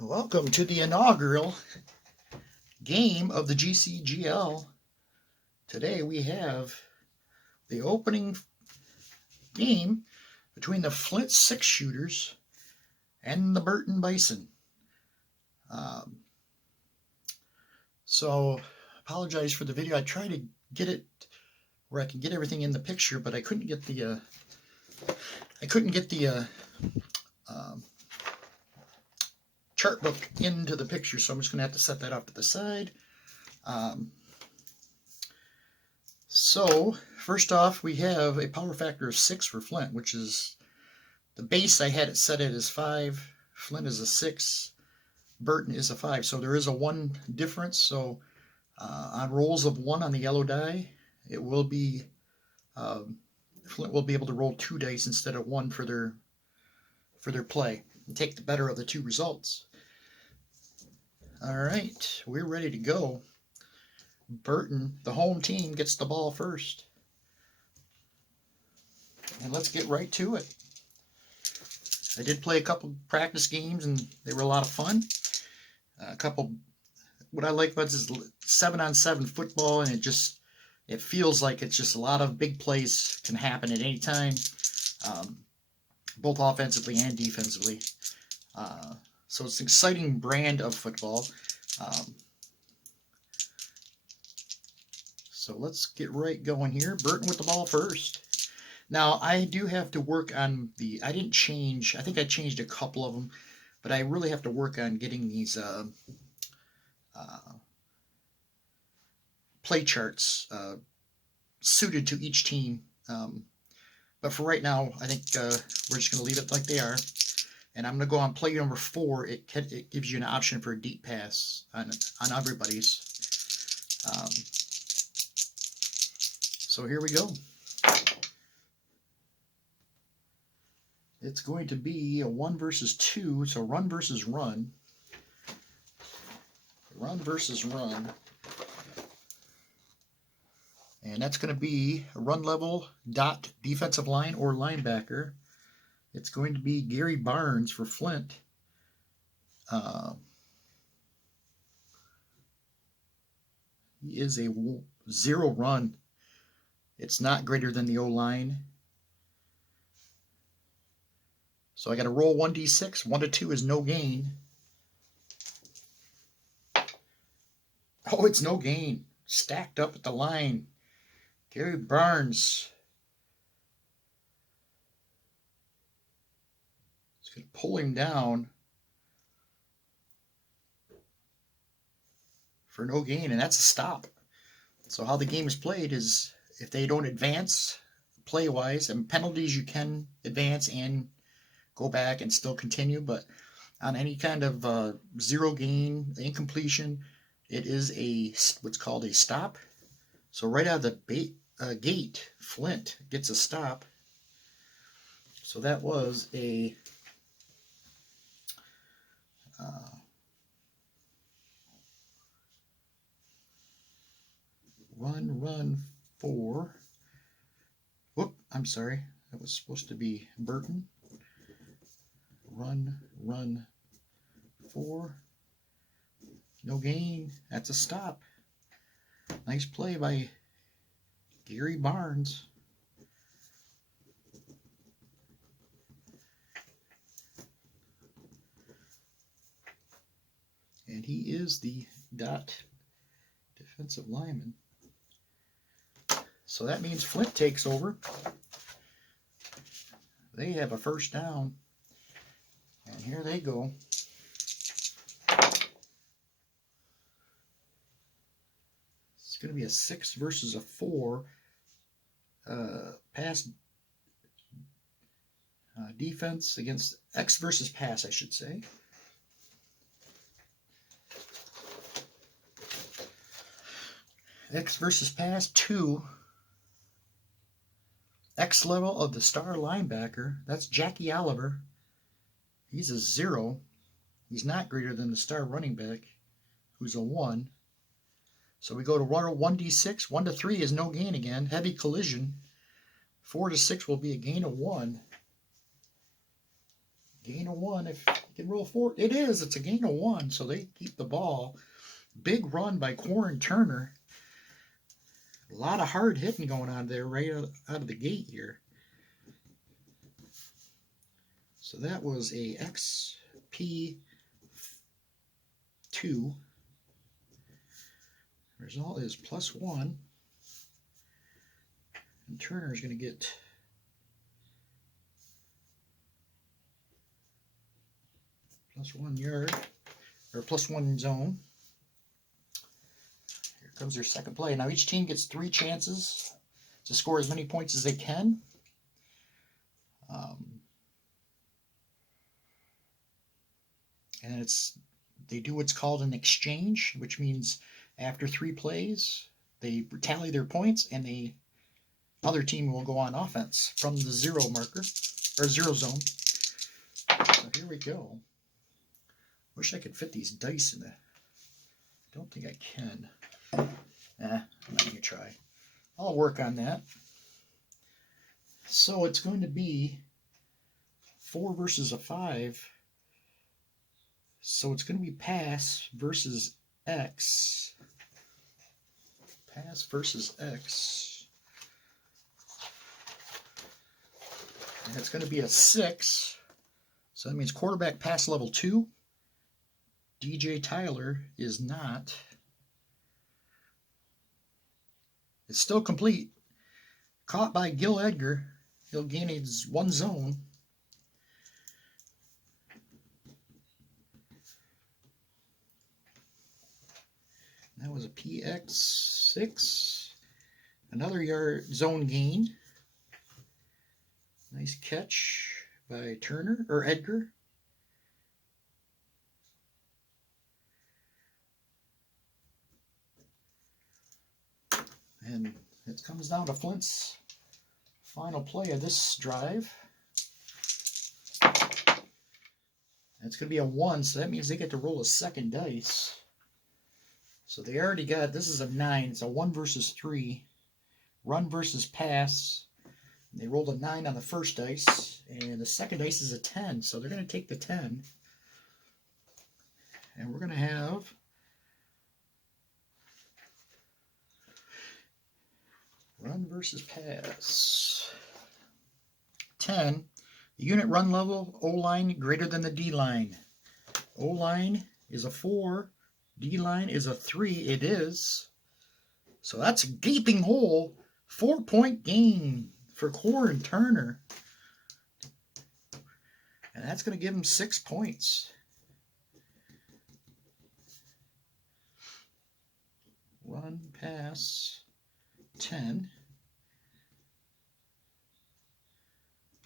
Welcome to the inaugural game of the GCGL. Today we have the opening game between the Flint 6-shooters and the Burton Bison. So apologize for the video. I tried to get it where I can get everything in the picture, but I couldn't get the chart book into the picture, so I'm just going to have to set that off to the side. So first off, we have a power factor of 6 for Flint, which is the base. I had it set at as 5. Flint is a 6. Burton is a 5. So there is a 1 difference. So on rolls of 1 on the yellow die, it will be Flint will be able to roll 2 dice instead of 1 for their play and take the better of the 2 results. All right, we're ready to go. Burton, the home team, gets the ball first. And let's get right to it. I did play a couple practice games and they were a lot of fun. What I like about this is 7-on-7 football, and it feels like it's just a lot of big plays can happen at any time, both offensively and defensively. So it's an exciting brand of football. So let's get right going here. Burton with the ball first. Now, I do have to work on I didn't change, I think I changed a couple of them, but I really have to work on getting these play charts suited to each team. But for right now, I think we're just going to leave it like they are. And I'm going to go on play number 4. It gives you an option for a deep pass on everybody's. So here we go. It's going to be a 1 versus 2, so run versus run. Run versus run. And that's going to be a run level dot defensive line or linebacker. It's going to be Gary Barnes for Flint. He is a 0 run. It's not greater than the O-line. So I got to roll 1d6. 1 to 2 is no gain. Oh, it's no gain. Stacked up at the line. Gary Barnes. It's going to pull him down for no gain, and that's a stop. So how the game is played is if they don't advance play-wise, and penalties you can advance and go back and still continue, but on any kind of 0 gain, incompletion, it is what's called a stop. So right out of the gate, Flint gets a stop. So that was a run 4. Whoop, I'm sorry. That was supposed to be Burton. Run 4. No gain. That's a stop. Nice play by Gary Barnes. And he is the dot defensive lineman. So that means Flint takes over. They have a first down. And here they go. It's going to be a 6 versus a 4 pass defense against X versus pass, I should say. X versus pass 2. X level of the star linebacker. That's Jackie Oliver. He's a 0. He's not greater than the star running back, who's a 1. So we go to roll 1d6. 1 to 3 is no gain again. Heavy collision. 4 to 6 will be a gain of 1. Gain of 1. If you can roll 4, it is. It's a gain of 1, so they keep the ball. Big run by Corin Turner. A lot of hard hitting going on there right out of the gate here. So that was a XP2. Result is +1. And Turner is going to get +1 yard, or +1 zone. Here comes their second play. Now each team gets 3 chances to score as many points as they can. And they do what's called an exchange, which means after 3 plays, they tally their points, and the other team will go on offense from the 0 marker, or 0 zone. So here we go. Wish I could fit these dice in there. Don't think I can. I'm not going to try. I'll work on that. So it's going to be 4 versus a 5. So it's going to be pass versus X. Pass versus X. And it's going to be a 6. So that means quarterback pass level 2. DJ Tyler is not. It's still complete. Caught by Gil Edgar. He'll gain his 1 zone. That was a PX6. Another yard zone gain. Nice catch by Turner, or Edgar. And it comes down to Flint's final play of this drive. It's going to be a 1, so that means they get to roll a second dice. So they already got, this is a 9, it's a 1 versus 3. Run versus pass. And they rolled a 9 on the first dice, and the second dice is a 10, so they're going to take the 10. And we're going to have run versus pass. 10. The unit run level, O-line greater than the D-line. O-line is a 4. D-line is a 3. It is. So that's a gaping hole. 4-point gain for Corin Turner. And that's going to give him 6 points. Run, pass, 10.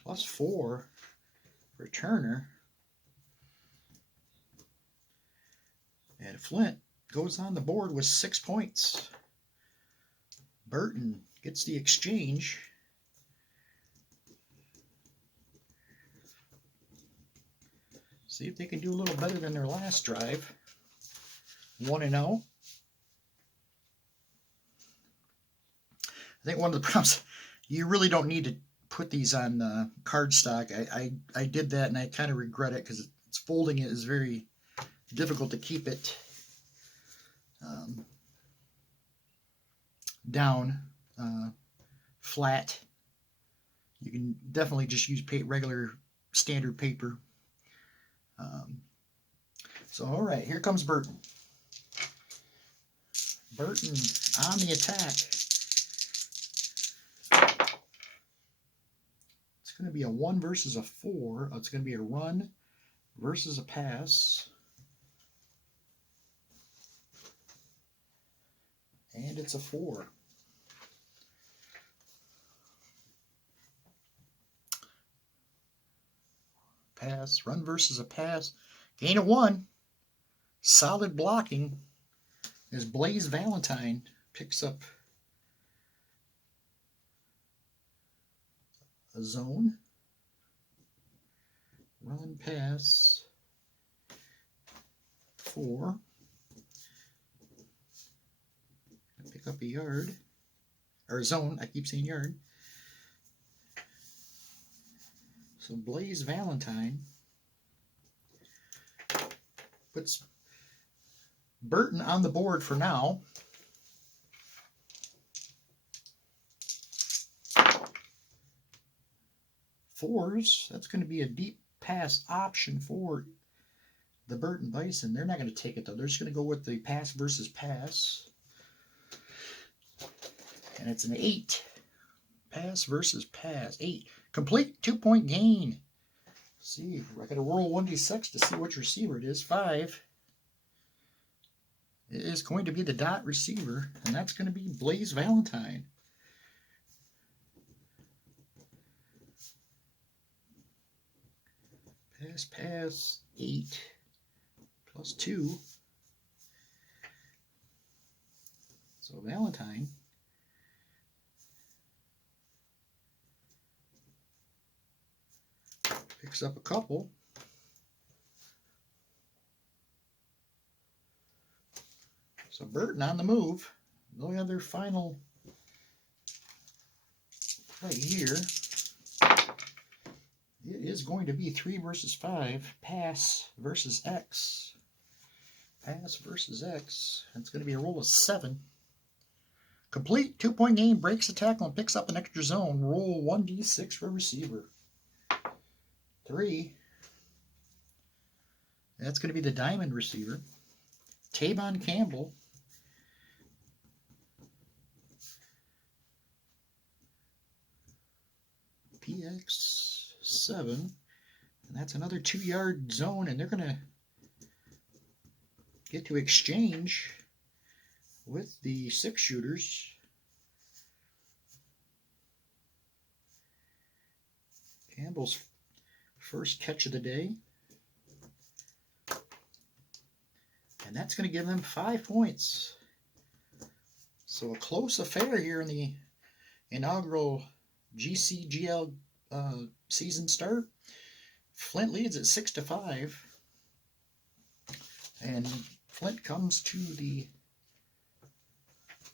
+4 for Turner. And Flint goes on the board with 6 points. Burton gets the exchange. See if they can do a little better than their last drive. 1-0. I think one of the problems, you really don't need to put these on cardstock. I did that, and I kind of regret it because it's folding it is very difficult to keep it down flat. You can definitely just use regular standard paper. So all right, here comes Burton. Burton on the attack. It's going to be a 1 versus a 4. It's going to be a run versus a pass. And it's a 4. Pass, run versus a pass. Gain of 1. Solid blocking as Blaze Valentine picks up a zone. Run, pass, 4. Pick up a yard, or zone, I keep saying yard. So Blaze Valentine puts Burton on the board for now. Fours, that's going to be a deep pass option for the Burton Bison. They're not going to take it though. They're just going to go with the pass versus pass. And it's an 8. Pass versus pass. 8. Complete 2-point gain. Let's see, I got to roll 1d6 to see which receiver it is. 5. It is going to be the dot receiver, and that's going to be Blaze Valentine. Pass, 8 plus 2. So Valentine picks up a couple. So Burton on the move. They'll have their final play here. It is going to be 3 versus 5. Pass versus X. Pass versus X. It's going to be a roll of 7. Complete 2-point game. Breaks a tackle and picks up an extra zone. Roll 1d6 for receiver. 3. That's going to be the diamond receiver. Tavon Campbell. PX7. And that's another 2-yard zone, and they're going to get to exchange with the 6 shooters. Campbell's first catch of the day. And that's going to give them 5 points. So a close affair here in the inaugural GCGL season start. Flint leads at 6-5. And Flint comes to the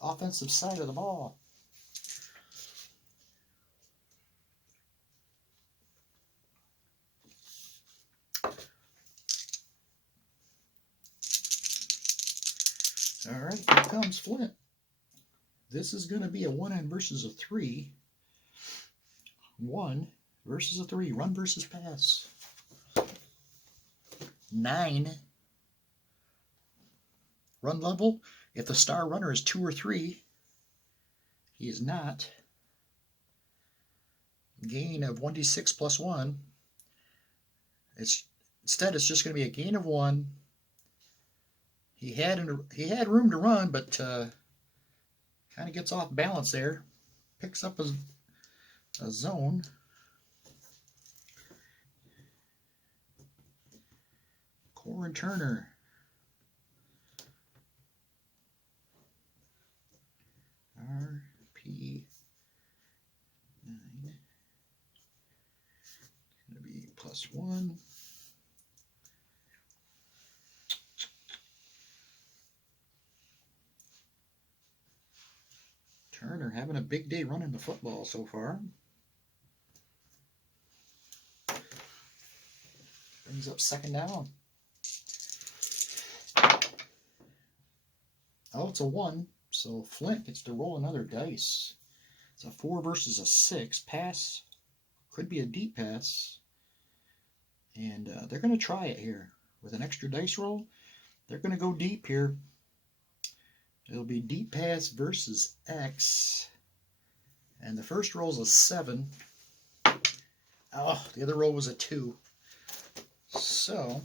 offensive side of the ball. All right, here comes Flint. This is going to be a 1 versus a 3. 1 versus a 3. Run versus pass. 9. Run level. If the star runner is 2 or 3, he is not. Gain of 1d6 plus 1. Instead, it's just going to be a gain of 1. He had room to run, but kind of gets off balance there. Picks up a zone. Corin Turner. RP9. Going to be plus 1. Turner having a big day running the football so far. Brings up 2nd down. Oh, it's a 1. So Flint gets to roll another dice. It's a 4 versus a 6. Pass. Could be a deep pass. And they're going to try it here. With an extra dice roll, they're going to go deep here. It'll be deep pass versus X. And the first roll is a 7. Oh, the other roll was a 2. So,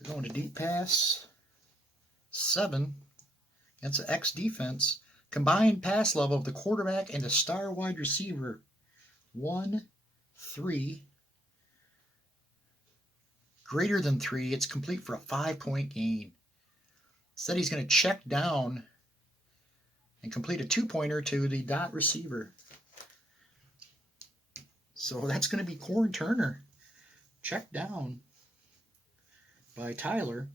they're going to deep pass. 7 against the X defense. Combined pass level of the quarterback and the star wide receiver. 1, 3. Greater than 3. It's complete for a 5-point gain. Instead, he's going to check down and complete a 2-pointer to the dot receiver. So that's going to be Corin Turner. Check down by Tyler.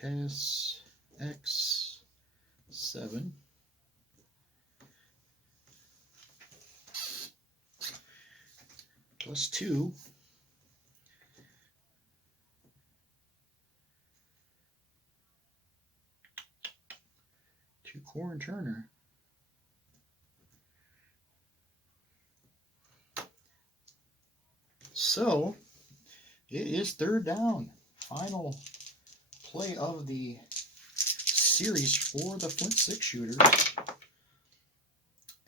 Pass X7. plus 2. To Corin Turner. So it is third down. Final play of the series for the Flint 6-shooters.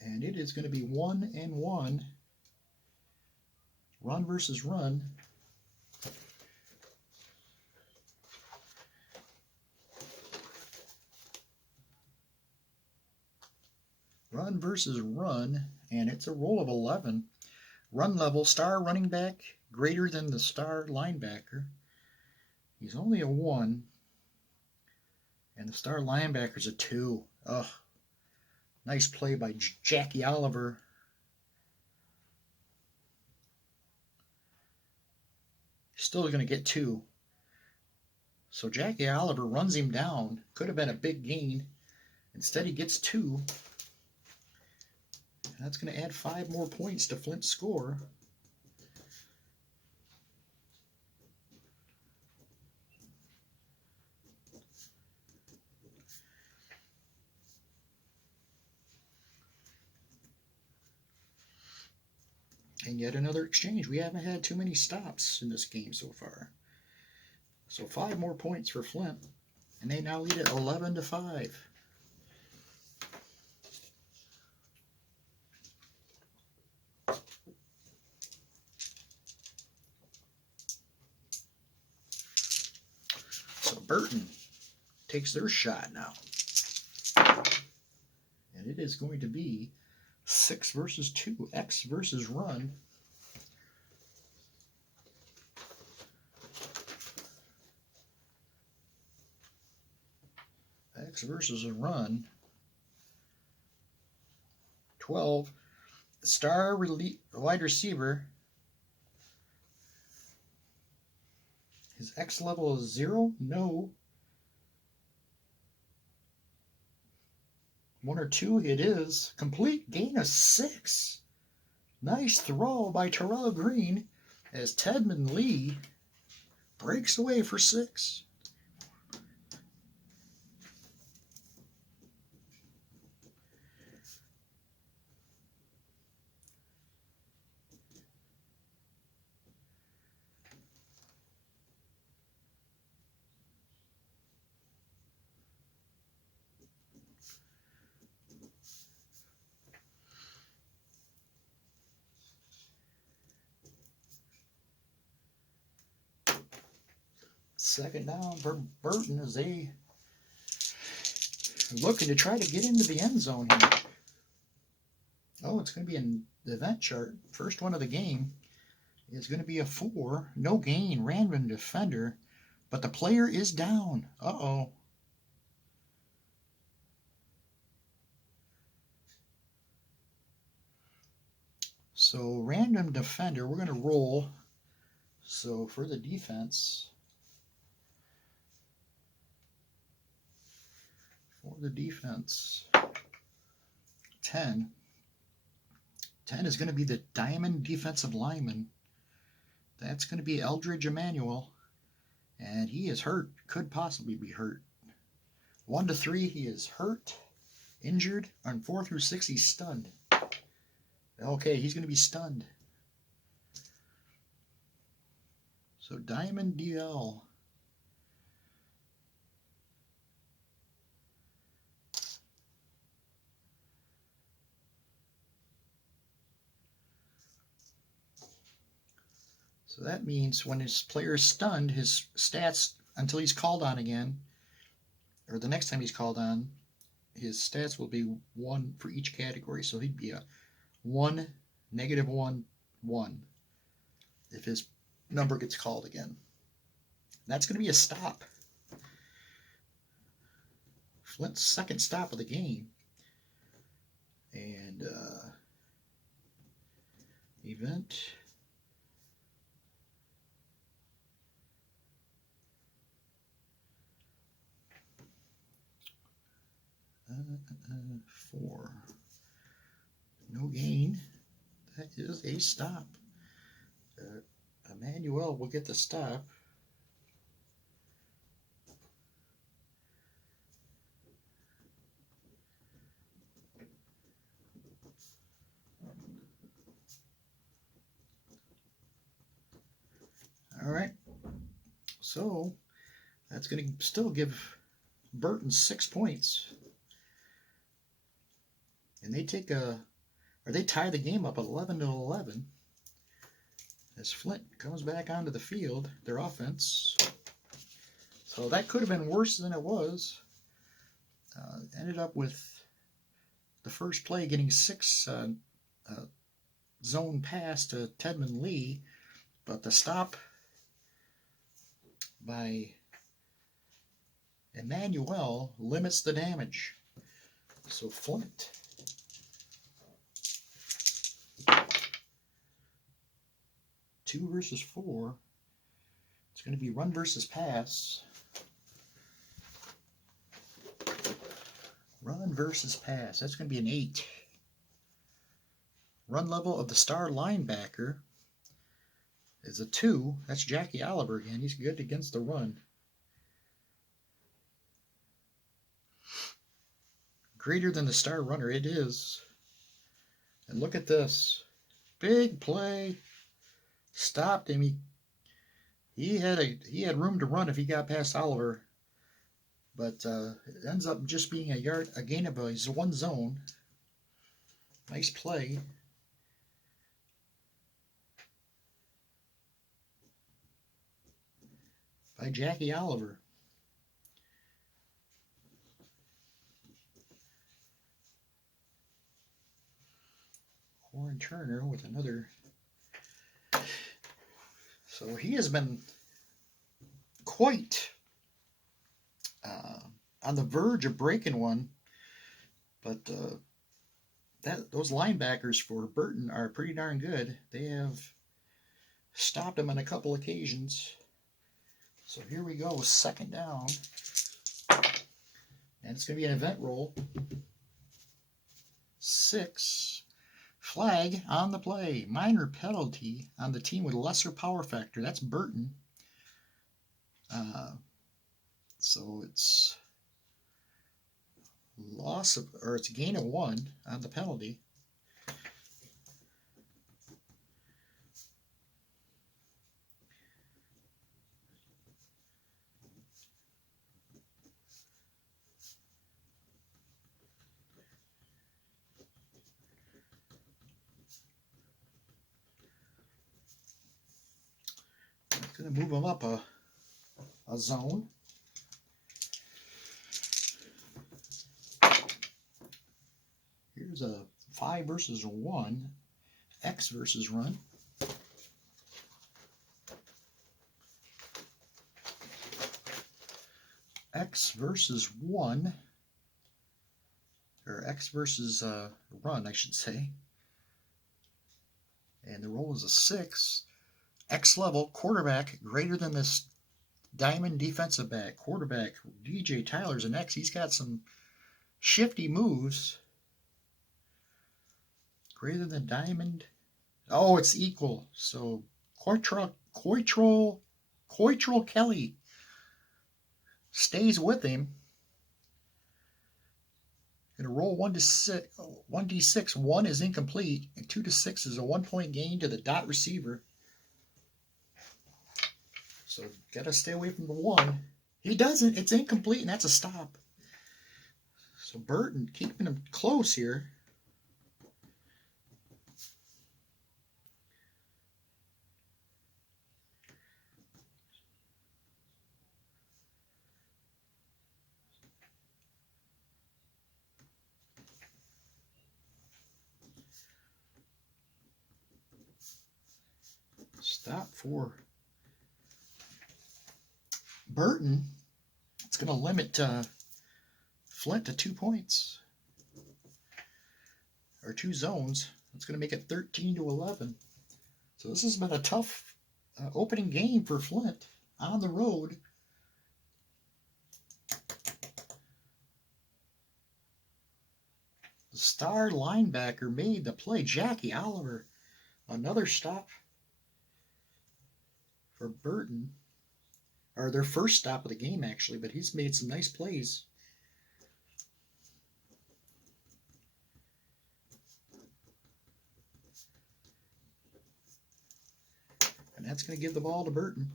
And it is going to be 1-1. Run versus run. Run versus run. And it's a roll of 11. Run level, star running back greater than the star linebacker. He's only a 1. And the star linebacker's a 2. Ugh. Nice play by Jackie Oliver. Still going to get 2. So Jackie Oliver runs him down. Could have been a big gain. Instead he gets 2. That's going to add 5 more points to Flint's score. And yet another exchange. We haven't had too many stops in this game so far. So 5 more points for Flint. And they now lead at 11-5. So Burton takes their shot now. And it is going to be 6 versus 2. X versus run. X versus a run. 12. Star wide receiver. His X level is 0? No. 1 or 2? It is. Complete gain of 6. Nice throw by Terrell Green as Tedman Lee breaks away for 6. Second down for Burton as they are looking to try to get into the end zone here. Oh, it's going to be in the event chart. First one of the game is going to be a 4. No gain, random defender, but the player is down. Uh-oh. So random defender, we're going to roll. So for the defense, 10. 10 is going to be the diamond defensive lineman. That's going to be Eldridge Emmanuel. And he is hurt. Could possibly be hurt. 1 to 3, he is hurt, injured. On 4 through 6, he's stunned. Okay, he's going to be stunned. So Diamond DL. So that means when his player is stunned, his stats, until he's called on again, or the next time he's called on, his stats will be 1 for each category. So he'd be a 1, -1, 1 if his number gets called again. That's going to be a stop. Flint's second stop of the game. And event. Four. No gain. That is a stop. Emmanuel will get the stop. All right, so that's going to still give Burton 6 points, and they take they tie the game up 11-11 as Flint comes back onto the field, their offense. So that could have been worse than it was. Ended up with the first play getting 6 zone pass to Tedman Lee, but the stop by Emmanuel limits the damage. So Flint 2 versus 4. It's going to be run versus pass. Run versus pass. That's going to be an 8. Run level of the star linebacker is a 2. That's Jackie Oliver again. He's good against the run. Greater than the star runner. It is. And look at this. Big play. Stopped him. He had room to run if he got past Oliver. But it ends up just being a gain of his 1 zone. Nice play. By Jackie Oliver. Warren Turner with another. So he has been quite on the verge of breaking one, but those linebackers for Burton are pretty darn good. They have stopped him on a couple occasions. So here we go, 2nd down, and it's going to be an event roll. 6. Flag on the play. Minor penalty on the team with lesser power factor. That's Burton. So it's it's a gain of 1 on the penalty. It's going to move them up a zone. Here's a 5 versus 1. X versus run. X versus 1. Or X versus run, I should say. And the roll is a 6. X level, quarterback, greater than this diamond defensive back. Quarterback, DJ Tyler's an X. He's got some shifty moves. Greater than diamond. Oh, it's equal. So Coitral Kelly stays with him. Going to roll 1d6. 1 is incomplete, and 2 to 6 is a 1-point gain to the dot receiver. So got to stay away from the 1. He doesn't. It's incomplete, and that's a stop. So Burton keeping him close here. Stop for Burton. It's going to limit Flint to 2 points. Or 2 zones. It's going to make it 13-11. So this has been a tough opening game for Flint on the road. The star linebacker made the play. Jackie Oliver, another stop for Burton, or their first stop of the game actually, but he's made some nice plays. And that's going to give the ball to Burton.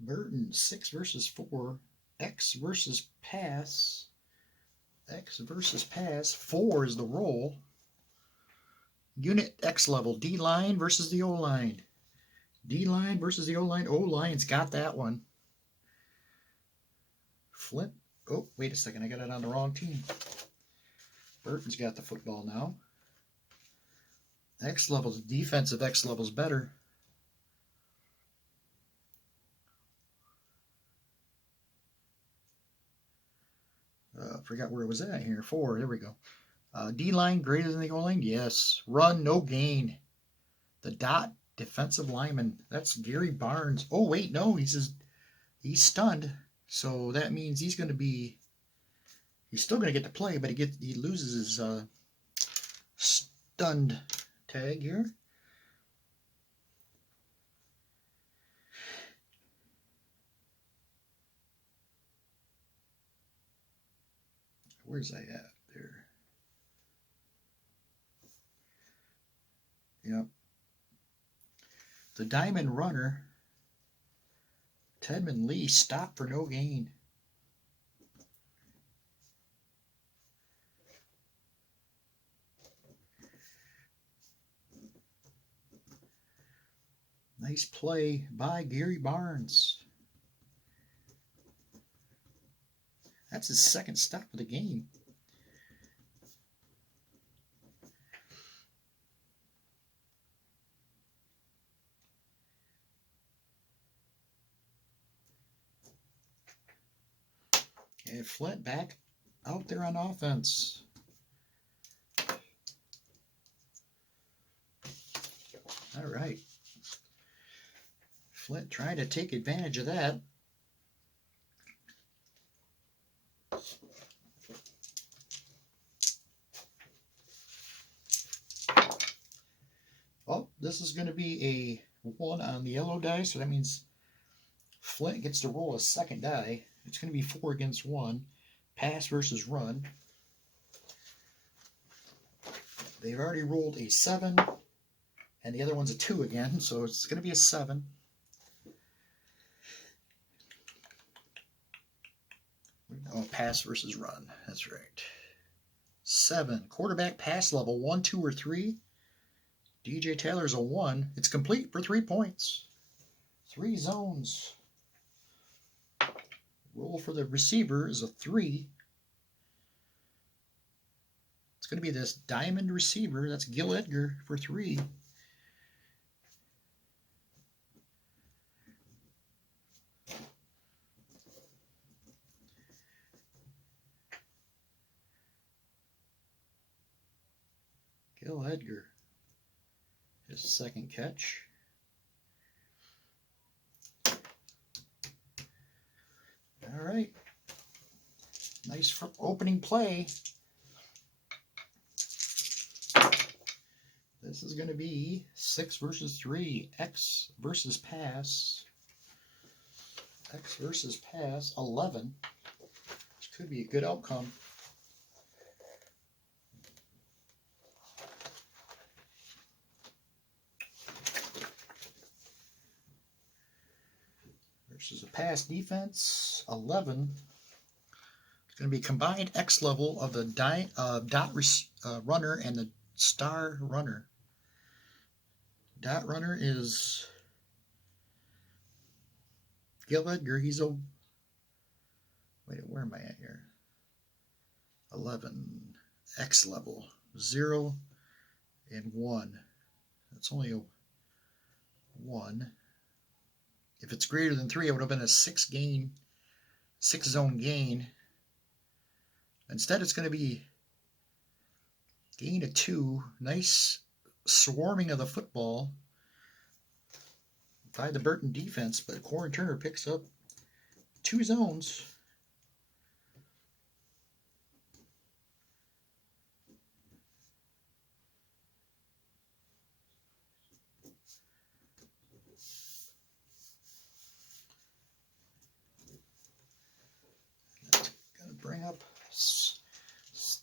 Burton, 6 versus 4. X versus pass. X versus pass. 4 is the roll. Unit X level. D-line versus the O-line. D-line versus the O-line. O-line's got that one. Flint. Oh, wait a second. I got it on the wrong team. Burton's got the football now. X level. The defensive X level's better. Forgot where it was at here. 4. There we go. D-line greater than the O-line? Yes. Run, no gain. The dot, defensive lineman. That's Gary Barnes. Oh, wait, no. He's stunned. So that means he's still going to get to play, but he loses his stunned tag here. Where's I at there? Yep. The diamond runner, Tedman Lee, stopped for no gain. Nice play by Gary Barnes. That's his second stop of the game. And Flint back out there on offense. All right. Flint trying to take advantage of that. Well, this is going to be a 1 on the yellow die, so that means Flint gets to roll a second die. It's going to be 4 against 1. Pass versus run. They've already rolled a 7, and the other one's a 2 again, so it's going to be a 7. Oh, pass versus run. That's right. 7. Quarterback pass level 1, 2, or 3. DJ Taylor's a 1. It's complete for 3 points. 3 zones. Roll for the receiver is a 3. It's going to be this diamond receiver. That's Gil Edgar for 3. Gil Edgar. His second catch. All right. Nice opening play. This is going to be 6 versus 3. X versus pass. X versus pass. 11. Which could be a good outcome. Versus a pass defense, 11. It's going to be combined X level of the dot runner and the star runner. Dot runner is Gil Edgar. He's a... Wait, where am I at here? 11. X level. 0 and 1. That's only a 1. If it's greater than 3, it would have been a 6 zone gain. Instead, it's going to be gain of 2. Nice swarming of the football by the Burton defense, but Corey Turner picks up 2 zones.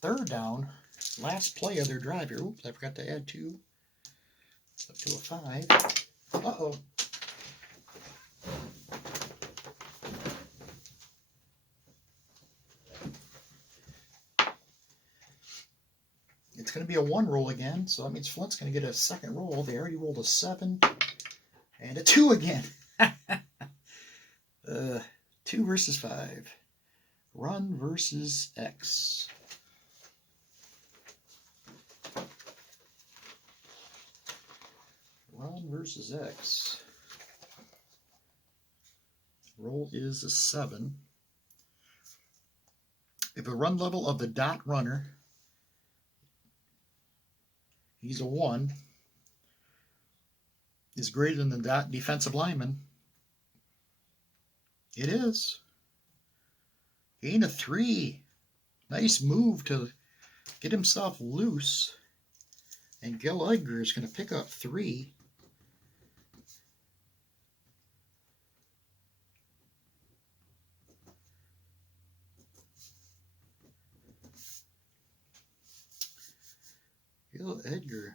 third down. Last play of their drive here. Oops, I forgot to add 2. Up to a 5. Uh-oh. It's going to be a 1 roll again, so that means Flint's going to get a second roll. They already rolled a 7 and a 2 again. 2 versus 5. Run versus X. Run versus X. Roll is a 7. If a run level of the dot runner, he's a 1, is greater than the dot defensive lineman, it is. Gain a 3. Nice move to get himself loose. And Gil Edgar is going to pick up 3. Gil Edgar.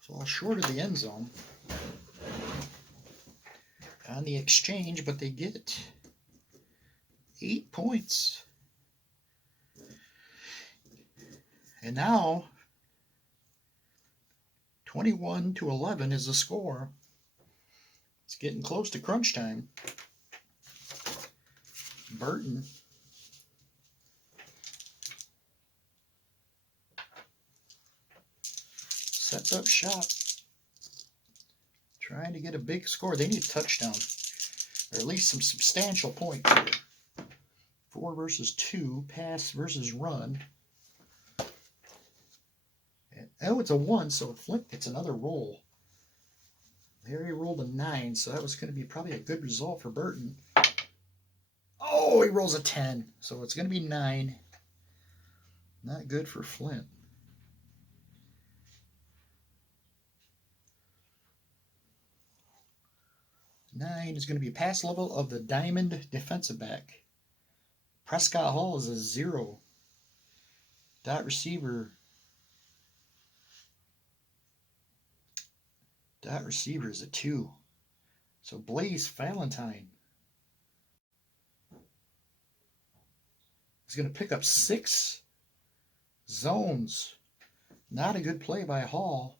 Fall short of the end zone on the exchange, but they get 8 points. And now 21-11 is the score. It's getting close to crunch time. Burton sets up shop, trying to get a big score. They need a touchdown, or at least some substantial points here. 4 versus 2, pass versus run. And, oh, it's a 1, so Flint gets another roll. They already rolled a 9, so that was going to be probably a good result for Burton. Oh, he rolls a 10, so it's going to be 9. Not good for Flint. Nine is going to be pass level of the diamond defensive back. Prescott Hall is a 0. Dot receiver. Dot receiver is a 2. So Blaze Valentine is going to pick up 6 zones. Not a good play by Hall.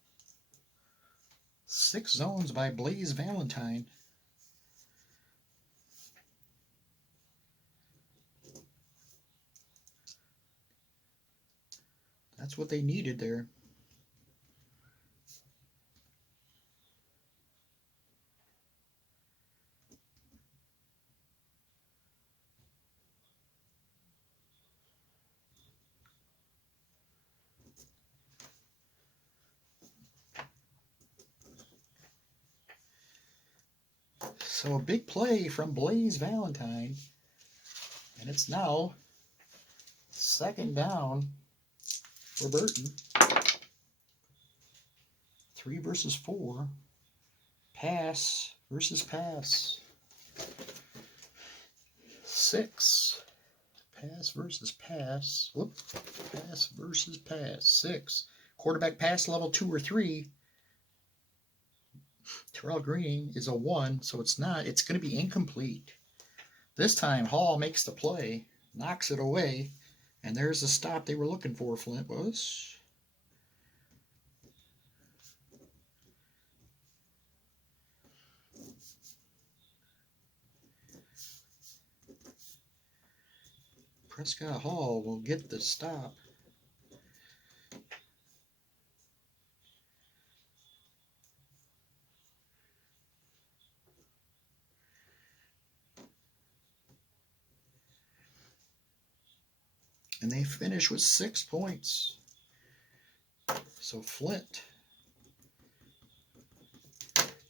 6 zones by Blaze Valentine. That's what they needed there. So a big play from Blaze Valentine. And it's now 2nd down for Burton. 3 versus 4. Pass versus pass. 6. Pass versus pass. Whoop. Pass versus pass. 6. Quarterback pass level 2 or 3. Terrell Green is a 1, so it's not. It's going to be incomplete. This time Hall makes the play, knocks it away, and there's the stop they were looking for, Flint was. Prescott Hall will get the stop. And they finish with 6 points. So Flint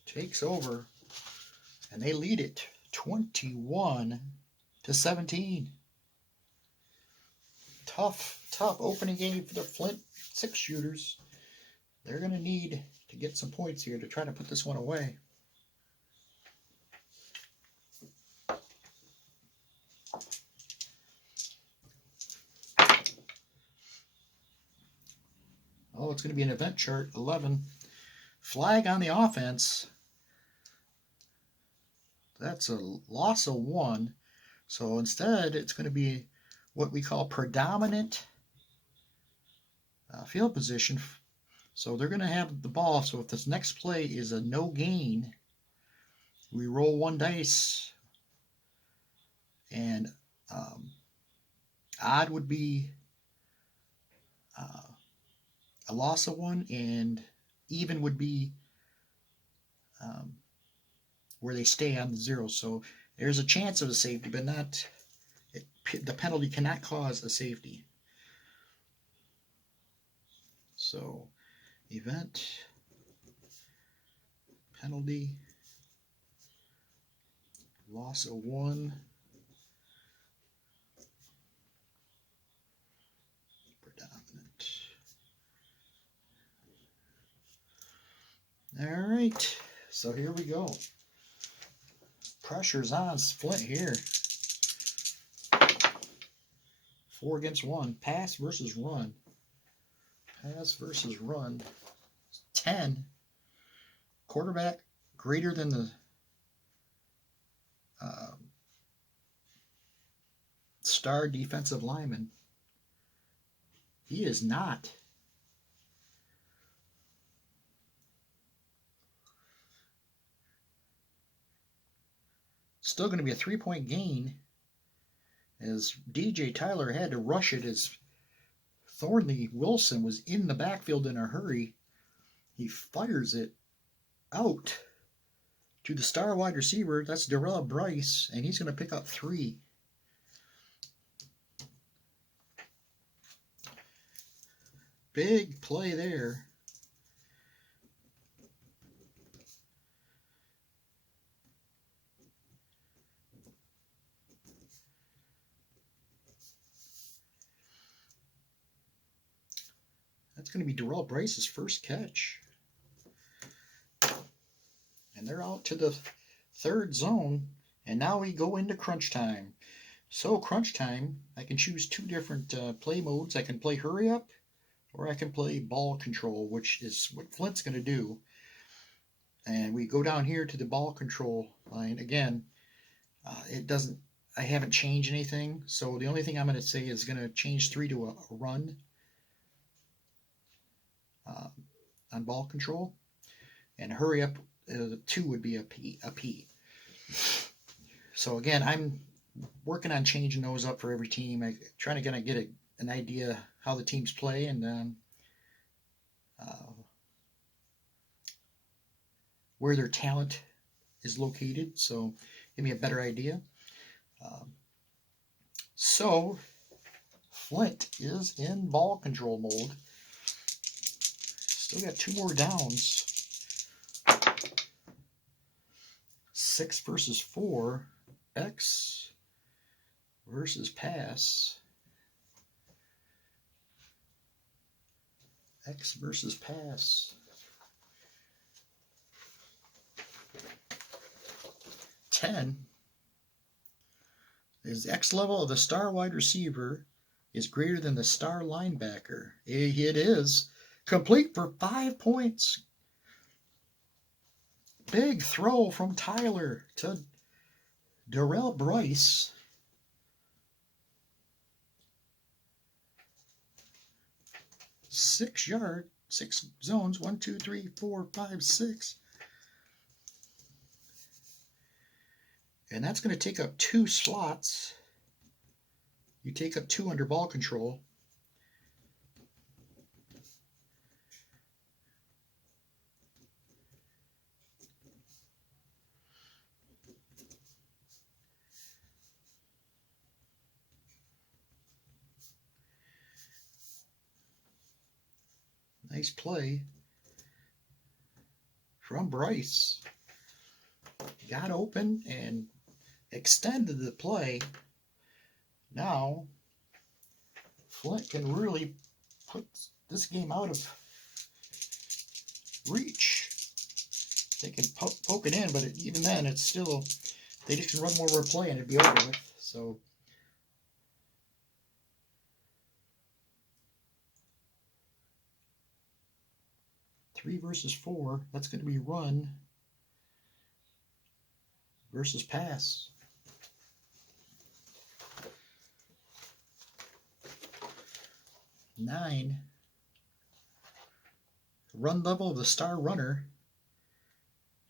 takes over, and they lead it 21-17. Tough opening game for the Flint 6-shooters. They're going to need to get some points here to try to put this one away. it's going to be an event chart, 11. Flag on the offense. That's a loss of 1. So instead, it's going to be what we call predominant field position. So they're going to have the ball. So if this next play is a no gain, we roll 1 dice, and odd would be a loss of 1, and even would be where they stay on the 0. So there's a chance of a safety, but not the penalty cannot cause a safety. So event, penalty, loss of 1, predominant. All right, so here we go. Pressure's on Flint here. 4 against 1. Pass versus run. Pass versus run. 10. Quarterback greater than the star defensive lineman. He is not. Still going to be a 3-point gain, as DJ Tyler had to rush it as Thornley Wilson was in the backfield in a hurry. He fires it out to the star wide receiver. That's Darrell Bryce, and he's going to pick up 3. Big play there. That's going to be Darrell Bryce's first catch. And they're out to the 3rd zone. And now we go into crunch time. So crunch time, I can choose 2 different play modes. I can play hurry up, or I can play ball control, which is what Flint's going to do. And we go down here to the ball control line. Again, I haven't changed anything. So the only thing I'm going to say is going to change 3 to a run. On ball control, and hurry up 2 would be a P. So again, I'm working on changing those up for every team. I'm trying to get an idea how the teams play, and where their talent is located. So give me a better idea. So Flint is in ball control mode. Still got 2 more downs. 6 versus 4. X versus pass. X versus pass. 10 is the X level of the star wide receiver is greater than the star linebacker. It is. Complete for 5 points. Big throw from Tyler to Darrell Bryce. Six zones. 1, 2, 3, 4, 5, 6. And that's going to take up 2 slots. You take up 2 under ball control. Nice play from Bryce. Got open and extended the play. Now Flint can really put this game out of reach. They can poke it in, but even then, it's still, they just can run one more play and it'd be over with. So 3 versus 4. That's going to be run versus pass. 9. Run level of the star runner.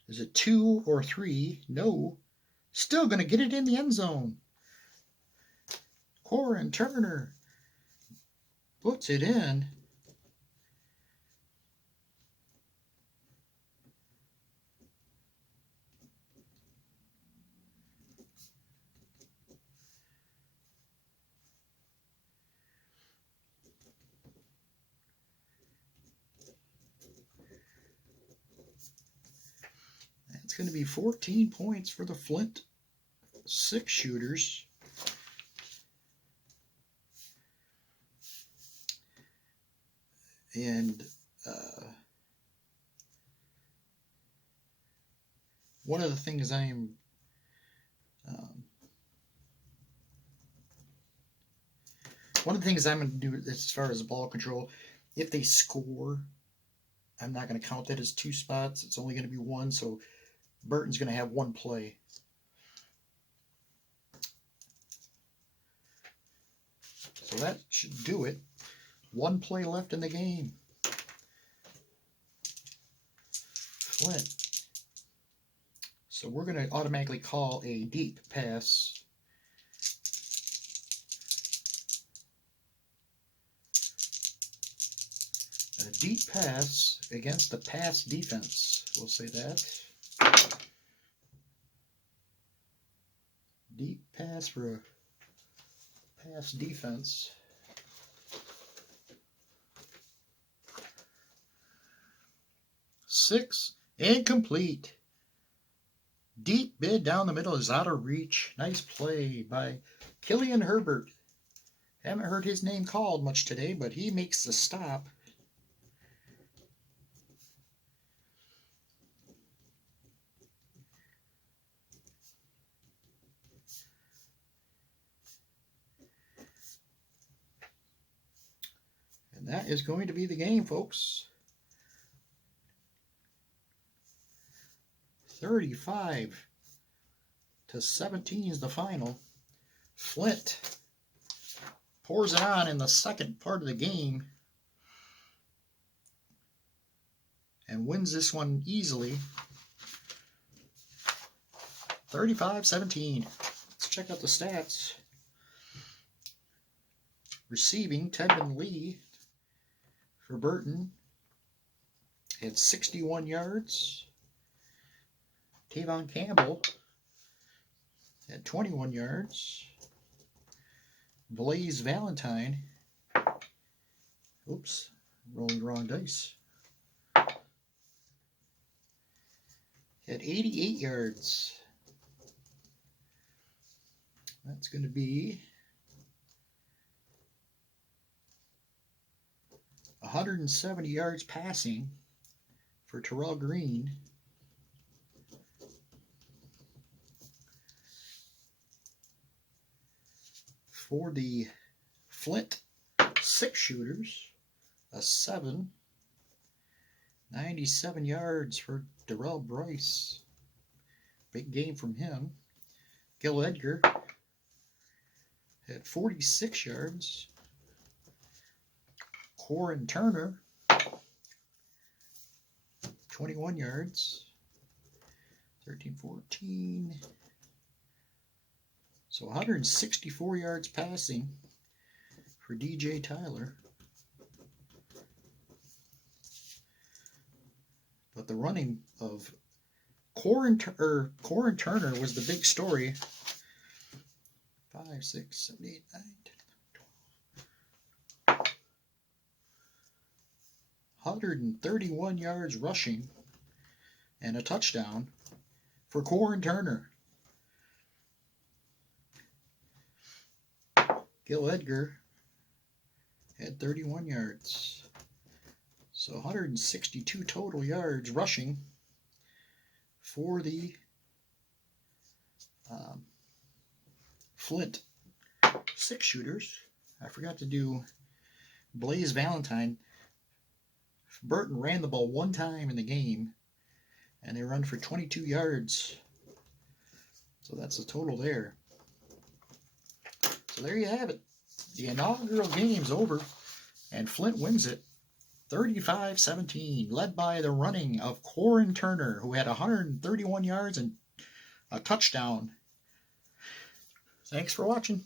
Is it 2 or 3? No. Still going to get it in the end zone. Corin Turner puts it in. It's going to be 14 points for the Flint 6 shooters. And one of the things I'm going to do as far as ball control, if they score, I'm not going to count that as 2 spots. It's only going to be 1, so Burton's going to have 1 play. So that should do it. 1 play left in the game. Flint. So we're going to automatically call a deep pass. A deep pass against the pass defense. We'll say that. Deep pass for a pass defense. Six, incomplete. Deep bid down the middle is out of reach. Nice play by Killian Herbert. Haven't heard his name called much today, but he makes the stop. And that is going to be the game, folks. 35-17 is the final. Flint pours it on in the second part of the game and wins this one easily. 35-17. Let's check out the stats. Receiving, Tevin Lee for Burton had 61 yards. Tavon Campbell had 21 yards. Blaze Valentine, oops, rolling the wrong dice, had 88 yards. That's going to be 170 yards passing for Terrell Green. For the Flint 6 shooters, a 7. 97 yards for Darrell Bryce. Big game from him. Gil Edgar had 46 yards. Corin Turner, 21 yards. 13-14. So 164 yards passing for DJ Tyler. But the running of Corin Turner was the big story. 5, 6, 7, 8, 9, 10, 12. 131 yards rushing and a touchdown for Corin Turner. Gil Edgar had 31 yards. So 162 total yards rushing for the Flint 6 shooters. I forgot to do Blaze Valentine. Burton ran the ball one time in the game, and they run for 22 yards. So that's the total there. So there you have it. The inaugural game's over, and Flint wins it 35-17, led by the running of Corin Turner, who had 131 yards and a touchdown. Thanks for watching.